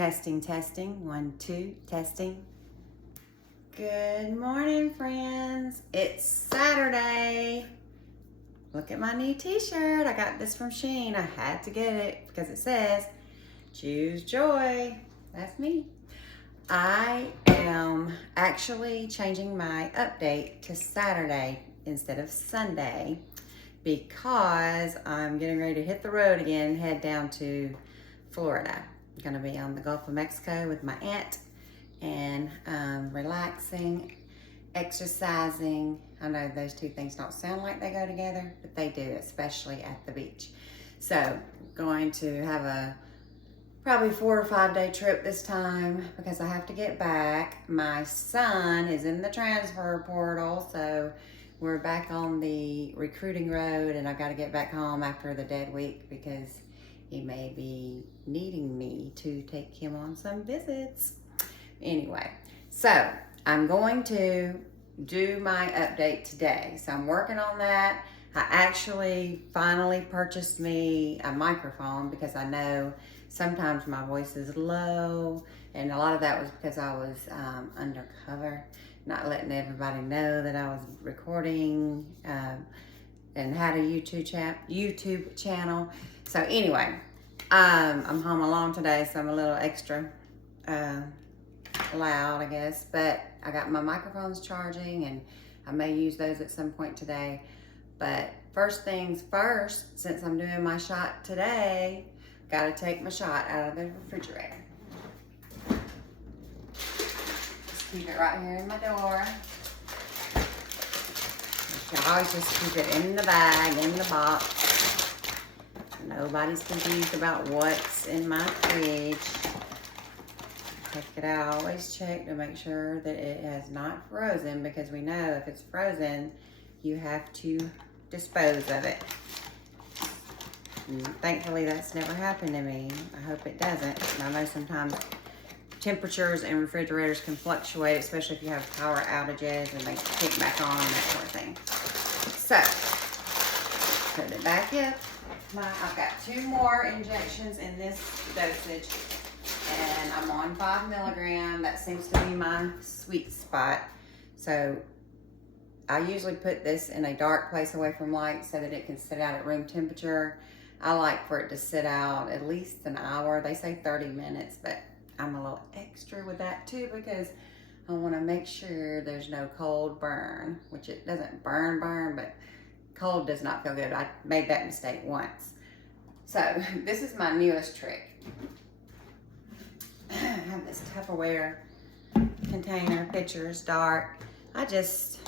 Testing, testing, 1, 2, testing. Good morning, friends. It's Saturday. Look at my new t-shirt. I got this from Shein. I had to get it because it says, choose joy. That's me. I am actually changing my update to Saturday instead of Sunday because I'm getting ready to hit the road again, head down to Florida. I'm gonna be on the Gulf of Mexico with my aunt and relaxing, exercising. I know those two things don't sound like they go together, but they do, especially at the beach. So going to have a probably 4 or 5 day trip this time because I have to get back. My son is in the transfer portal, so we're back on the recruiting road, and I've got to get back home after the dead week because he may be needing me to take him on some visits. Anyway, so I'm going to do my update today. So I'm working on that. I actually finally purchased me a microphone because I know sometimes my voice is low, and a lot of that was because I was undercover, not letting everybody know that I was recording and had a YouTube channel. So anyway, I'm home alone today, so I'm a little extra loud, I guess, but I got my microphones charging and I may use those at some point today. But first things first, since I'm doing my shot today, gotta take my shot out of the refrigerator. Just keep it right here in my door. You can always just keep it in the bag, in the box. Nobody's confused about what's in my fridge. Check it out. I always check to make sure that it has not frozen, because we know if it's frozen, you have to dispose of it. And thankfully, that's never happened to me. I hope it doesn't. I know sometimes temperatures and refrigerators can fluctuate, especially if you have power outages and they kick back on and that sort of thing. So, put it back up. I've got 2 more injections in this dosage, and I'm on 5 milligram. That seems to be my sweet spot. So I usually put this in a dark place away from light so that it can sit out at room temperature. I like for it to sit out at least an hour. They say 30 minutes, but I'm a little extra with that too because I want to make sure there's no cold burn, which it doesn't burn, but cold does not feel good. I made that mistake once. So this is my newest trick. I have this Tupperware container, pitchers, dark. I just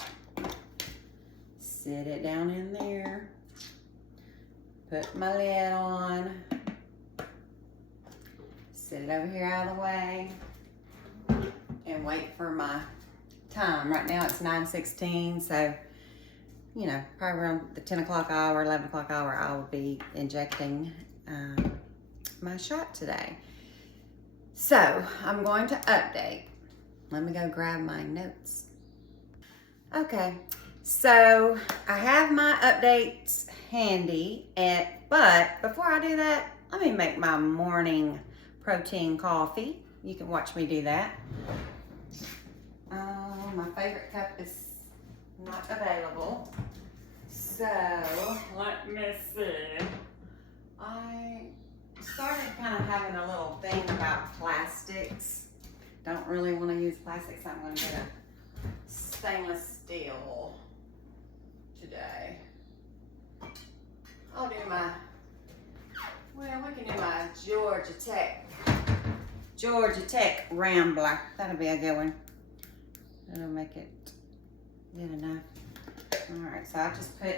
sit it down in there, put my lid on, sit it over here out of the way, and wait for my time. Right now it's 9:16, so you know, probably around the 10 o'clock hour, 11 o'clock hour, I will be injecting my shot today. So I'm going to update. Let me go grab my notes. Okay, so I have my updates handy, but before I do that, let me make my morning protein coffee. You can watch me do that. My favorite cup is not available. So let me see. I started kind of having a little thing about plastics. Don't really want to use plastics. I'm going to get a stainless steel today. I'll do we can do my Georgia Tech Rambler. That'll be a good one. That'll make it good enough. All right, so I just put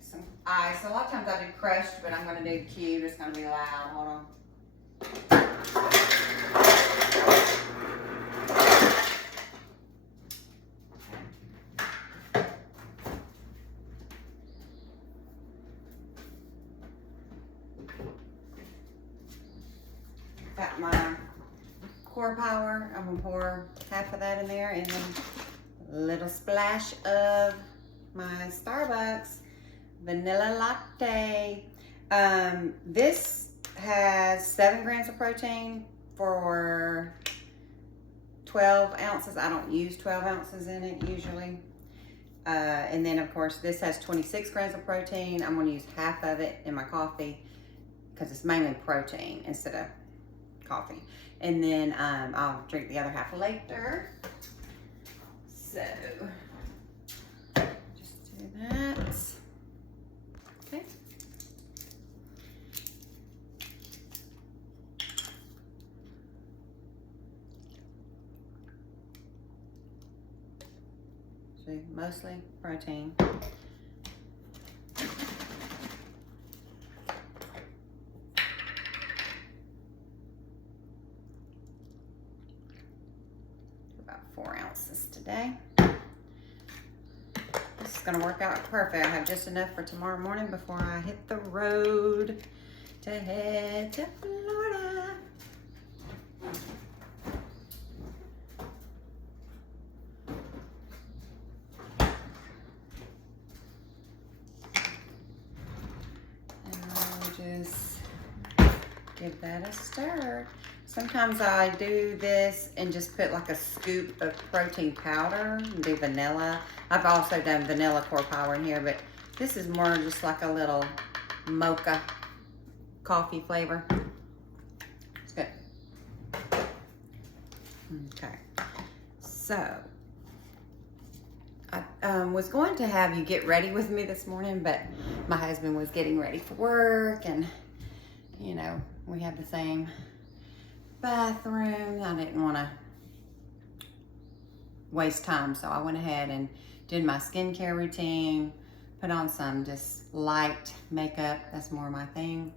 some ice. A lot of times I do crushed, but I'm going to do cubed. It's going to be loud. Hold on. Got my Core Power. I'm going to pour half of that in there, and then a little splash of my Starbucks vanilla latte. This has 7 grams of protein, for 12 ounces. I don't use 12 ounces in it usually. And then of course this has 26 grams of protein. I'm gonna use half of it in my coffee because it's mainly protein instead of coffee. And then I'll drink the other half later. So just do that. Okay. So mostly protein. About 4 ounces today. This is gonna work out perfect. I have just enough for tomorrow morning before I hit the road to head to Florida. Just give that a stir. Sometimes I do this and just put like a scoop of protein powder and do vanilla. I've also done vanilla core power in here, but this is more just like a little mocha coffee flavor. It's good. Okay, so I was going to have you get ready with me this morning, but my husband was getting ready for work, and you know, we have the same bathroom. I didn't want to waste time, so I went ahead and did my skincare routine, put on some just light makeup. That's more my thing.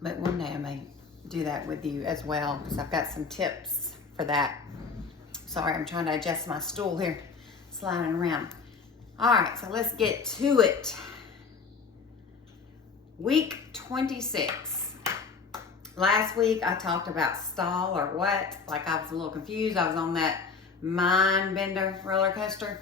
But one day I may do that with you as well, because I've got some tips for that. Sorry, I'm trying to adjust my stool here, sliding around. All right, so let's get to it. Week 26. Last week I talked about stall or what. Like I was a little confused. I was on that mind bender roller coaster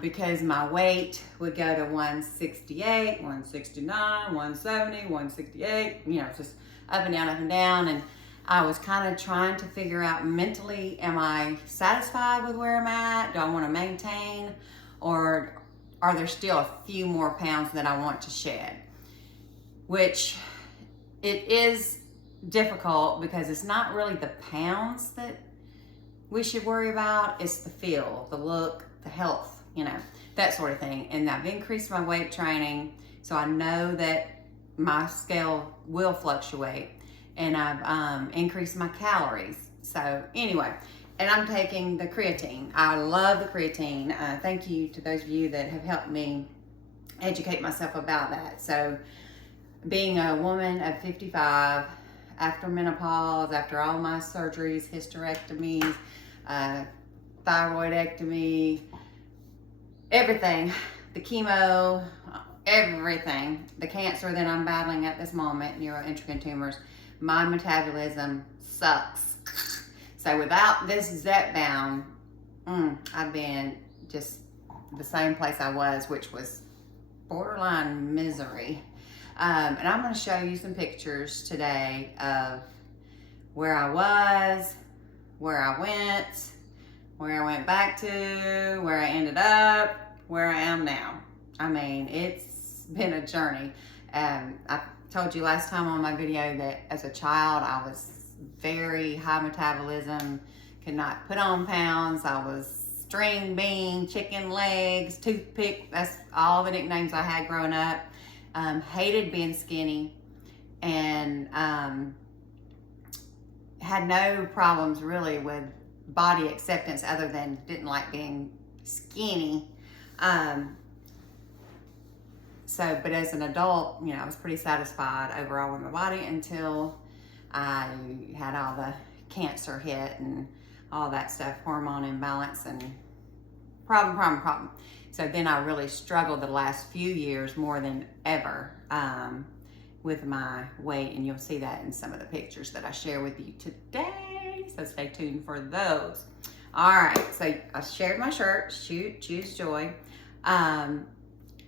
because my weight would go to 168, 169, 170, 168. You know, just up and down, and I was kind of trying to figure out mentally, am I satisfied with where I'm at? Do I want to maintain? Or are there still a few more pounds that I want to shed? Which it is difficult because it's not really the pounds that we should worry about. It's the feel, the look, the health, you know, that sort of thing. And I've increased my weight training, so I know that my scale will fluctuate. And I've increased my calories. So anyway, and I'm taking the creatine. I love the creatine. Thank you to those of you that have helped me educate myself about that. So being a woman of 55, after menopause, after all my surgeries, hysterectomies, thyroidectomy, everything, the chemo, everything, the cancer that I'm battling at this moment, neuroendocrine tumors, my metabolism sucks. So without this Zepbound, I've been just the same place I was, which was borderline misery. And I'm going to show you some pictures today of where I was, where I went back to, where I ended up, where I am now. I mean, it's been a journey. I told you last time on my video that as a child I was very high metabolism, could not put on pounds. I was string bean, chicken legs, toothpick. That's all the nicknames I had growing up. Hated being skinny, and had no problems really with body acceptance other than didn't like being skinny. But as an adult, you know, I was pretty satisfied overall with my body until I had all the cancer hit and all that stuff, hormone imbalance and problem. So then I really struggled the last few years more than ever with my weight, and you'll see that in some of the pictures that I share with you today. So stay tuned for those. All right, so I shared my shirt, Choose Joy.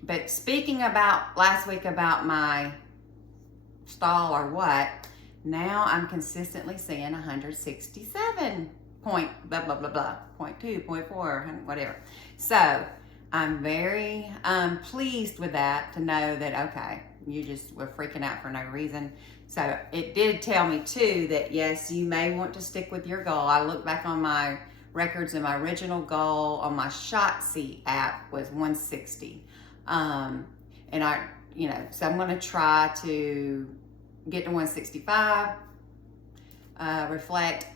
But speaking about last week about my stall or what, Now I'm consistently seeing 167 point blah, blah, blah, blah, 0.2, 0.4, whatever. So I'm very pleased with that, to know that, okay, you just were freaking out for no reason. So it did tell me too that yes, you may want to stick with your goal. I looked back on my records, and my original goal on my Shotzi app was 160. And I, so I'm going to try to get to 165, reflect,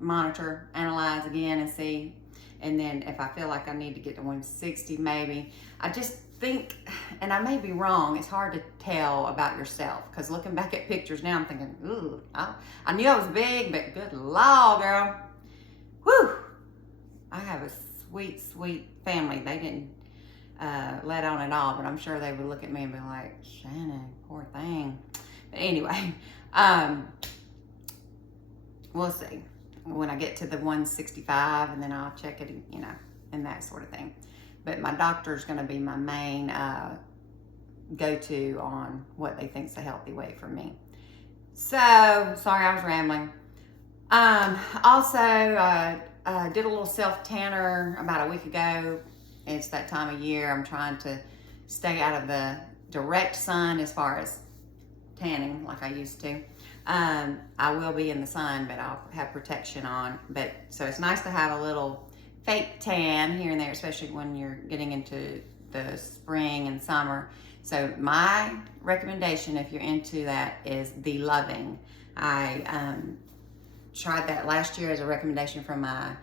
monitor, analyze again, and see. And then if I feel like I need to get to 160, maybe. I just think, and I may be wrong, it's hard to tell about yourself, because looking back at pictures now, I'm thinking, ooh, I knew I was big, but good Lord, girl. Whew. I have a sweet, sweet family. They didn't let on at all, but I'm sure they would look at me and be like, Shannon, poor thing. But anyway, we'll see when I get to the 165, and then I'll check it, and that sort of thing. But my doctor's going to be my main go-to on what they think's a healthy weight for me. So, sorry, I was rambling. Also, did a little self-tanner about a week ago. It's that time of year. I'm trying to stay out of the direct sun as far as tanning like I used to. I will be in the sun, but I'll have protection on. But so it's nice to have a little fake tan here and there, especially when you're getting into the spring and summer. So my recommendation, if you're into that, is the Loving. I tried that last year as a recommendation from my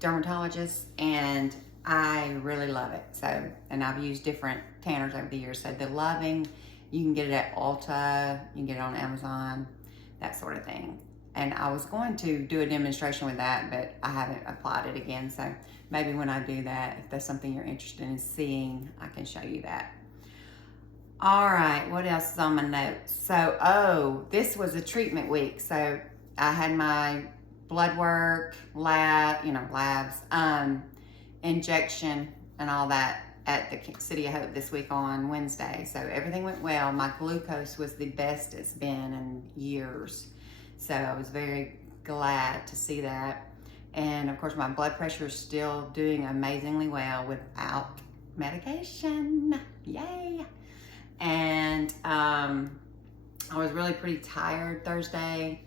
dermatologist, and I really love it. So, and I've used different tanners over the years. So the Loving, you can get it at Ulta, you can get it on Amazon, that sort of thing. And I was going to do a demonstration with that, but I haven't applied it again. So maybe when I do that, if that's something you're interested in seeing, I can show you that. All right, what else is on my notes? So, this was a treatment week. So I had my blood work, labs, injection and all that at the City of Hope this week on Wednesday. So everything went well. My glucose was the best it's been in years. So I was very glad to see that. And of course, my blood pressure is still doing amazingly well without medication. Yay! And I was really pretty tired Thursday.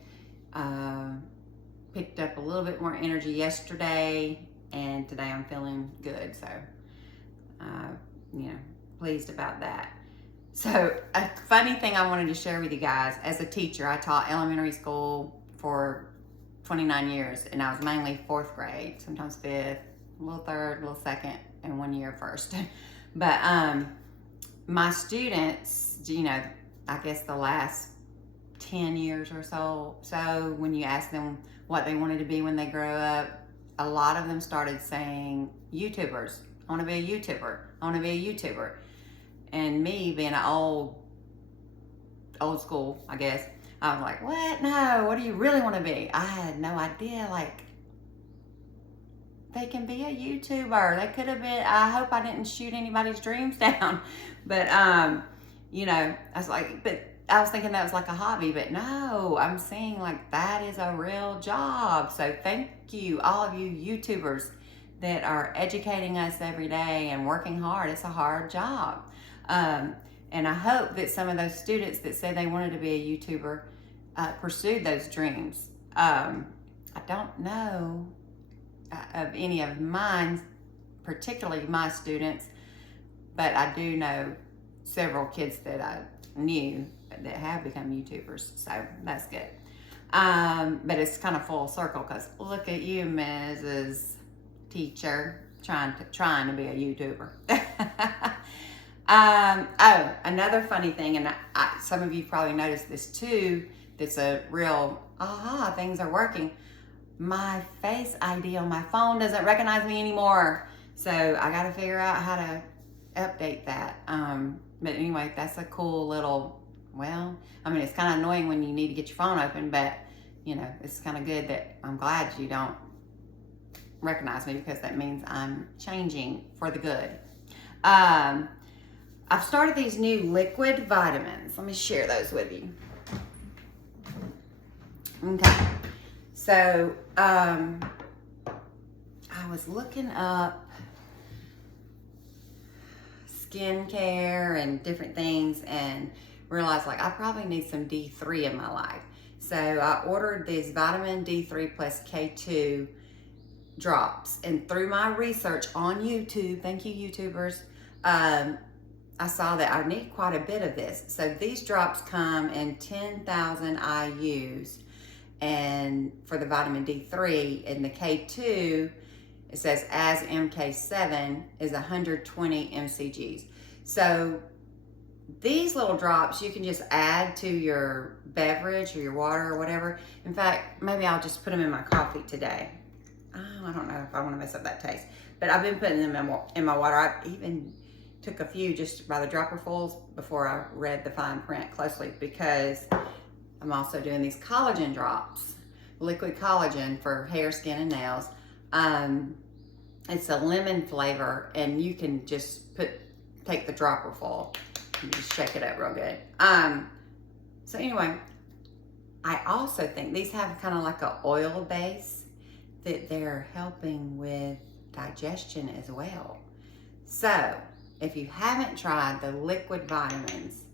Picked up a little bit more energy yesterday, and today I'm feeling good. So, pleased about that. So a funny thing I wanted to share with you guys, as a teacher, I taught elementary school for 29 years, and I was mainly 4th grade, sometimes 5th, a little 3rd, a little 2nd, and 1 year 1st. But my students, I guess the last 10 years or so, when you ask them what they wanted to be when they grow up, a lot of them started saying YouTubers. I want to be a YouTuber. I want to be a YouTuber. And me being an old school, I guess, I was like, what? No, what do you really want to be? I had no idea, they can be a YouTuber. They could have been, I hope I didn't shoot anybody's dreams down. But, I was like, but I was thinking that was like a hobby, but no, I'm seeing that is a real job. So thank you, all of you YouTubers that are educating us every day and working hard. It's a hard job. And I hope that some of those students that said they wanted to be a YouTuber pursued those dreams. I don't know of any of mine, particularly my students, but I do know several kids that I knew that have become YouTubers, so that's good. But it's kind of full circle, because look at you, Mrs. Teacher, trying to be a YouTuber. Another funny thing, and some of you probably noticed this too, that's a real, things are working. My Face ID on my phone doesn't recognize me anymore. So I got to figure out how to update that. But anyway, that's a cool little, it's kind of annoying when you need to get your phone open, but it's kind of good that I'm glad you don't recognize me, because that means I'm changing for the good. I've started these new liquid vitamins. Let me share those with you. Okay. So, I was looking up skincare and different things and realized like I probably need some D3 in my life. So I ordered these vitamin D3 plus K2 drops, and through my research on YouTube, thank you YouTubers, I saw that I need quite a bit of this. So these drops come in 10,000 IUs, and for the vitamin D3, and the K2, it says as MK7 is 120 mcgs. So these little drops you can just add to your beverage or your water or whatever. In fact, maybe I'll just put them in my coffee today. Oh, I don't know if I want to mess up that taste, but I've been putting them in my water. I even took a few just by the dropperfuls before I read the fine print closely, because I'm also doing these collagen drops, liquid collagen for hair, skin, and nails. It's a lemon flavor, and you can just take the dropperful and just shake it up real good. So anyway, I also think these have kind of like an oil base that they're helping with digestion as well. So if you haven't tried the liquid vitamins,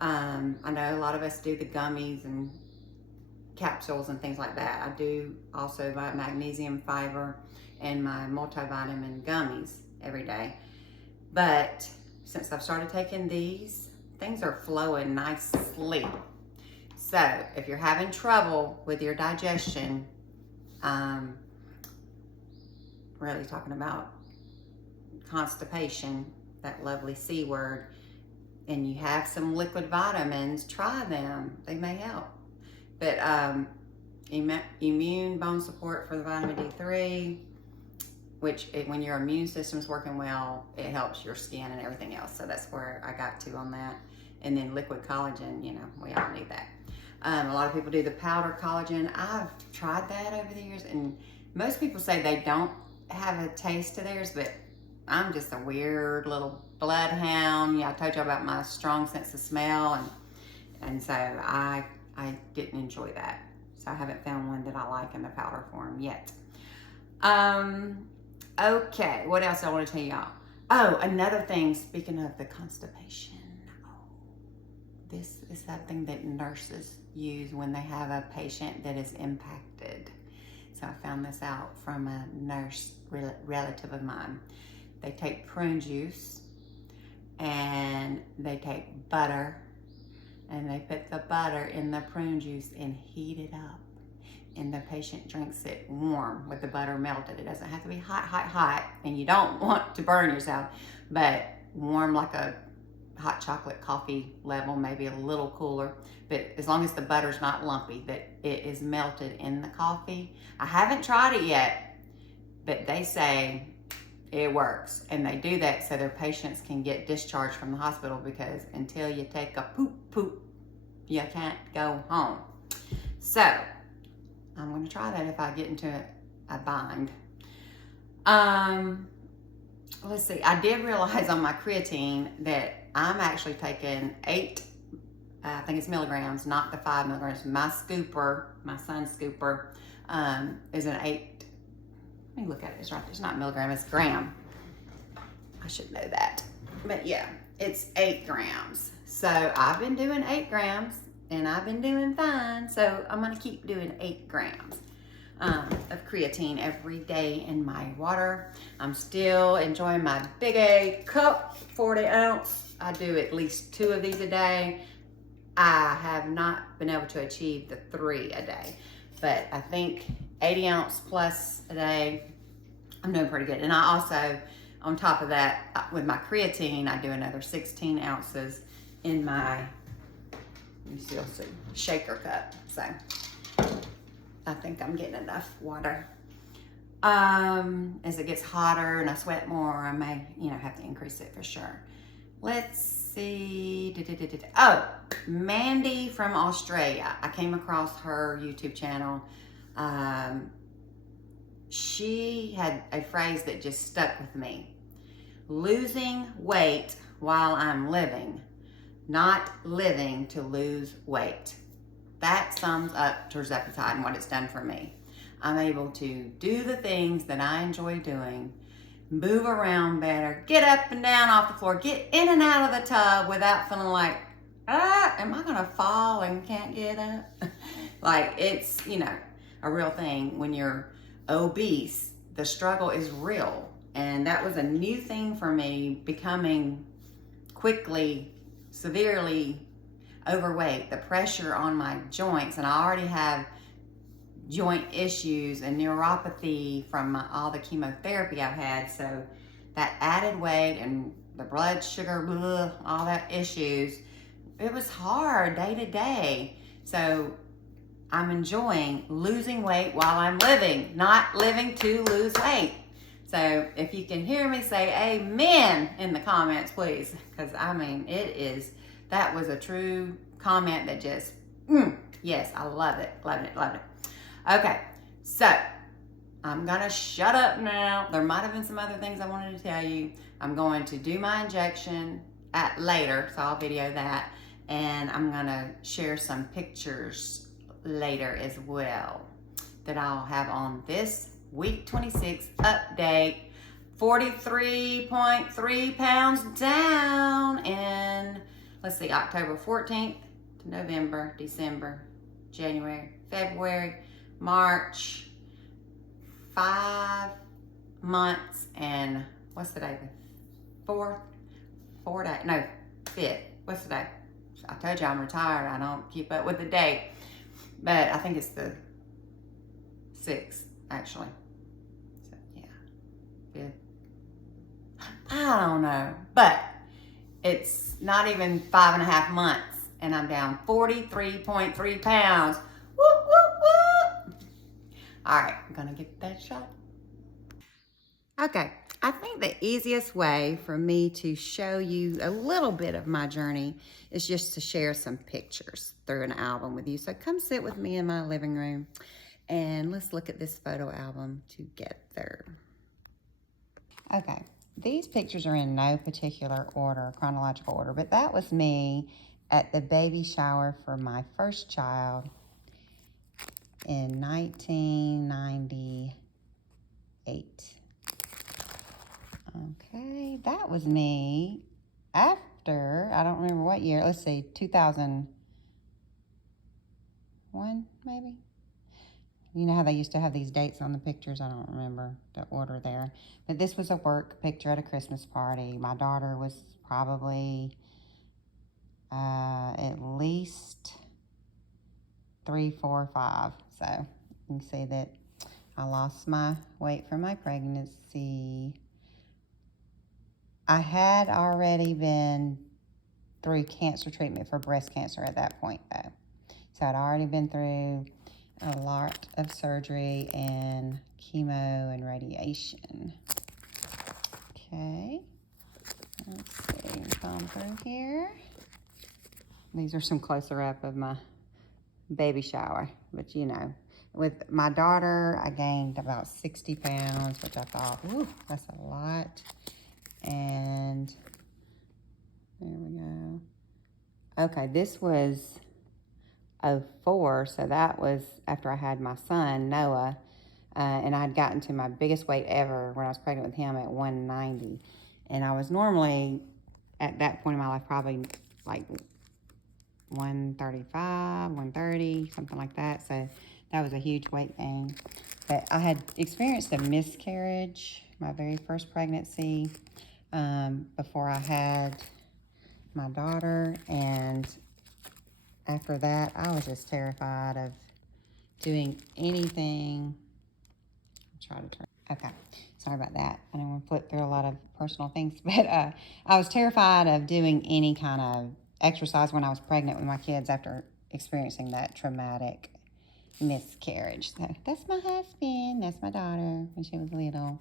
I know a lot of us do the gummies and capsules and things like that. I do also my magnesium fiber and my multivitamin gummies every day. But since I've started taking these, things are flowing nicely. So if you're having trouble with your digestion, really talking about constipation, that lovely C word, and you have some liquid vitamins, try them. They may help. But immune bone support for the vitamin D3, which when your immune system's working well, it helps your skin and everything else. So that's where I got to on that. And then liquid collagen, you know, we all need that. A lot of people do the powder collagen. I've tried that over the years, and most people say they don't have a taste to theirs, but I'm just a weird little bloodhound. Yeah, I told you about my strong sense of smell, and so I didn't enjoy that. So I haven't found one that I like in the powder form yet. Okay, what else I want to tell y'all? Oh, another thing, speaking of the constipation. This is something that nurses use when they have a patient that is impacted. So I found this out from a nurse relative of mine. They take prune juice and they take butter, and they put the butter in the prune juice and heat it up. And the patient drinks it warm with the butter melted. It doesn't have to be hot, hot, hot. And you don't want to burn yourself, but warm like a hot chocolate coffee level, maybe a little cooler. But as long as the butter's not lumpy, that it is melted in the coffee. I haven't tried it yet, but they say it works. And they do that so their patients can get discharged from the hospital, because until you take a poop, you can't go home. So I'm going to try that if I get into a bind. Let's see. I did realize on my creatine that I'm actually taking 8, I think it's milligrams, not the 5 milligrams. My scooper, my son's scooper, is an 8. Let me look at it. It's right there. It's not milligram, it's gram. I should know that. But yeah, it's 8 grams. So I've been doing 8 grams. And I've been doing fine, so I'm gonna keep doing 8 grams of creatine every day in my water. I'm still enjoying my Big A cup, 40 ounce. I do at least 2 of these a day. I have not been able to achieve the 3 a day, but I think 80 ounce plus a day, I'm doing pretty good. And I also, on top of that, with my creatine, I do another 16 ounces in my, you still see, shaker cup. So I think I'm getting enough water. As it gets hotter and I sweat more, I may, have to increase it for sure. Let's see. Oh, Mandy from Australia. I came across her YouTube channel. She had a phrase that just stuck with me. Losing weight while I'm living, not living to lose weight. That sums up Tirzepatide and what it's done for me. I'm able to do the things that I enjoy doing, move around better, get up and down off the floor, get in and out of the tub without feeling like, am I gonna fall and can't get up? Like, it's, you know, a real thing. When you're obese, the struggle is real. And that was a new thing for me, becoming quickly, severely overweight, the pressure on my joints, and I already have joint issues and neuropathy from all the chemotherapy I've had. So that added weight and the blood sugar, blah, all that issues, it was hard day to day. So I'm enjoying losing weight while I'm living, not living to lose weight. So if you can hear me say amen in the comments, please, because I mean, that was a true comment that just, yes, I love it, loving it, loving it. Okay, so I'm gonna shut up now. There might have been some other things I wanted to tell you. I'm going to do my injection later, so I'll video that, and I'm gonna share some pictures later as well that I'll have on this week 26 update. 43.3 pounds down in, let's see, October 14th to November, December, January, February, March, 5 months, and what's the day? The 5th. What's the day? I told you I'm retired. I don't keep up with the date, but I think it's the 6th, actually. So, yeah, 5th. I don't know, but it's not even 5.5 months, and I'm down 43.3 pounds. Whoop, whoop, whoop. All right, I'm gonna get that shot. Okay, I think the easiest way for me to show you a little bit of my journey is just to share some pictures through an album with you. So come sit with me in my living room and let's look at this photo album together. Okay, these pictures are in no particular order, chronological order, but that was me at the baby shower for my first child in 1998. Okay, that was me after, I don't remember what year, let's see, 2001 maybe? You know how they used to have these dates on the pictures? I don't remember the order there. But this was a work picture at a Christmas party. My daughter was probably at least 3, 4, 5. So you can see that I lost my weight from my pregnancy. I had already been through cancer treatment for breast cancer at that point, though. So I'd already been through a lot of surgery and chemo and radiation. Okay, let's see, comb through here. These are some closer up of my baby shower, but you know, with my daughter, I gained about 60 pounds, which I thought, ooh, that's a lot. And there we go. Okay, this was 04, so that was after I had my son, Noah, and I'd gotten to my biggest weight ever when I was pregnant with him at 190. And I was normally, at that point in my life, probably like 135, 130, something like that. So that was a huge weight gain. But I had experienced a miscarriage, my very first pregnancy, before I had my daughter, and after that, I was just terrified of doing anything. I'll try to turn. Okay, sorry about that. I don't want to flip through a lot of personal things, but I was terrified of doing any kind of exercise when I was pregnant with my kids after experiencing that traumatic miscarriage. So that's my husband. That's my daughter when she was little.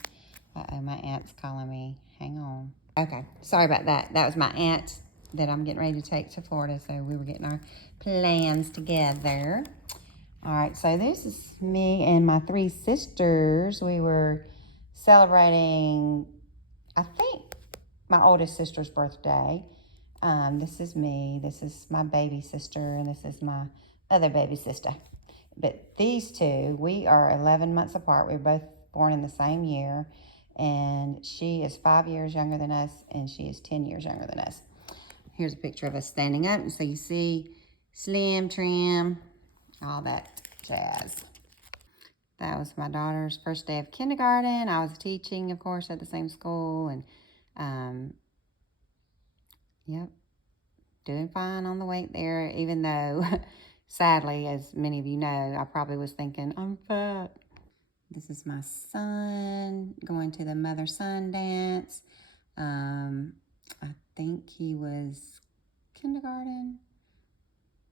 My aunt's calling me. Hang on. Okay, sorry about that. That was my aunt that I'm getting ready to take to Florida, so we were getting our plans together. All right, so this is me and my 3 sisters. We were celebrating, I think, my oldest sister's birthday. This is me, this is my baby sister, and this is my other baby sister. But these two, we are 11 months apart. We were both born in the same year, and she is 5 years younger than us, and she is 10 years younger than us. Here's a picture of us standing up, and so you see slim, trim, all that jazz. That was my daughter's first day of kindergarten. I was teaching, of course, at the same school, and yep, doing fine on the weight there, even though, sadly, as many of you know, I probably was thinking, I'm fat. This is my son going to the mother-son dance. I think he was kindergarten,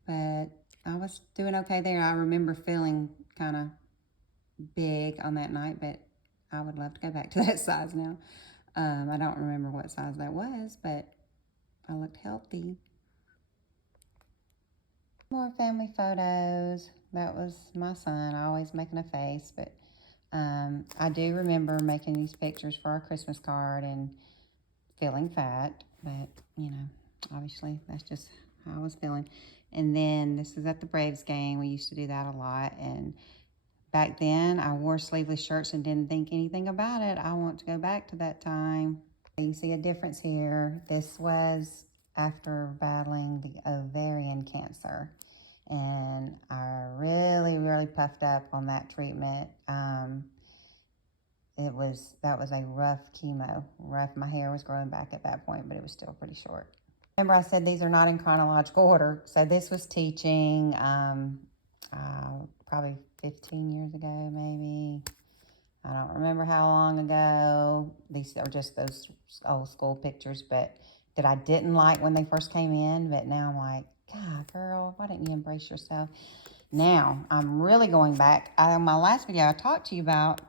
but I was doing okay there. I remember feeling kind of big on that night, but I would love to go back to that size now. I don't remember what size that was, but I looked healthy. More family photos. That was my son, always making a face, but I do remember making these pictures for our Christmas card and feeling fat, but you know, obviously that's just how I was feeling. And then this is at the Braves game. We used to do that a lot, and back then I wore sleeveless shirts and didn't think anything about it. I want to go back to that time. You see a difference here. This was after battling the ovarian cancer, and I really puffed up on that treatment. That was a rough chemo. My hair was growing back at that point, but it was still pretty short. Remember I said these are not in chronological order. So this was teaching probably 15 years ago, maybe. I don't remember how long ago. These are just those old school pictures, but that I didn't like when they first came in, but now I'm like, God, girl, why didn't you embrace yourself? Now, I'm really going back. On my last video, I talked to you about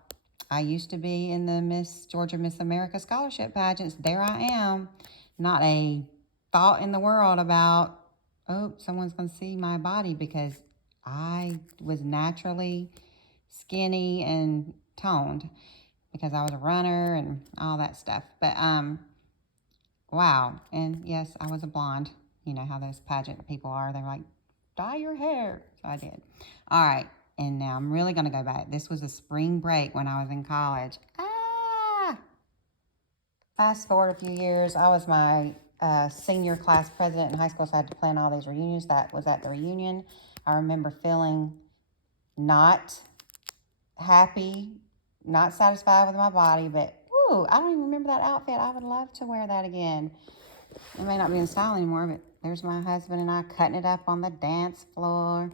I used to be in the Georgia Miss America scholarship pageants. There I am. Not a thought in the world about, oh, someone's going to see my body, because I was naturally skinny and toned because I was a runner and all that stuff. But, wow. And yes, I was a blonde. You know how those pageant people are. They're like, dye your hair. So I did. All right. And now I'm really going to go back. This was a spring break when I was in college. Fast forward a few years. I was my senior class president in high school, so I had to plan all these reunions. That was at the reunion. I remember feeling not happy, not satisfied with my body, but whoo, I don't even remember that outfit. I would love to wear that again. It may not be in style anymore, but there's my husband and I cutting it up on the dance floor.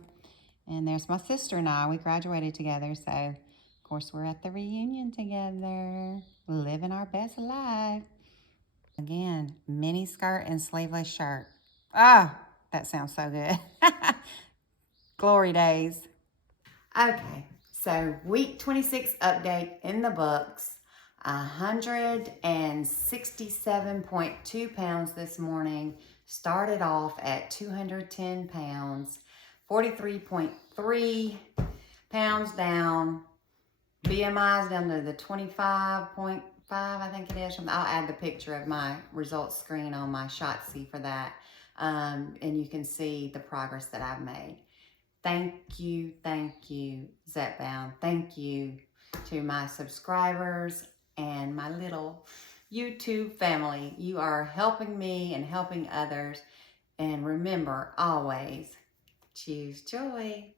And there's my sister and I. We graduated together, so of course we're at the reunion together, living our best life. Again, mini skirt and sleeveless shirt. Ah, that sounds so good. Glory days. Okay, so week 26 update in the books. 167.2 pounds this morning. Started off at 210 pounds. 43.3 pounds down. BMI is down to the 25.5, I think it is. I'll add the picture of my results screen on my Shotzi for that. And you can see the progress that I've made. Thank you, Zepbound. Thank you to my subscribers and my little YouTube family. You are helping me and helping others. And remember, always, choose joy.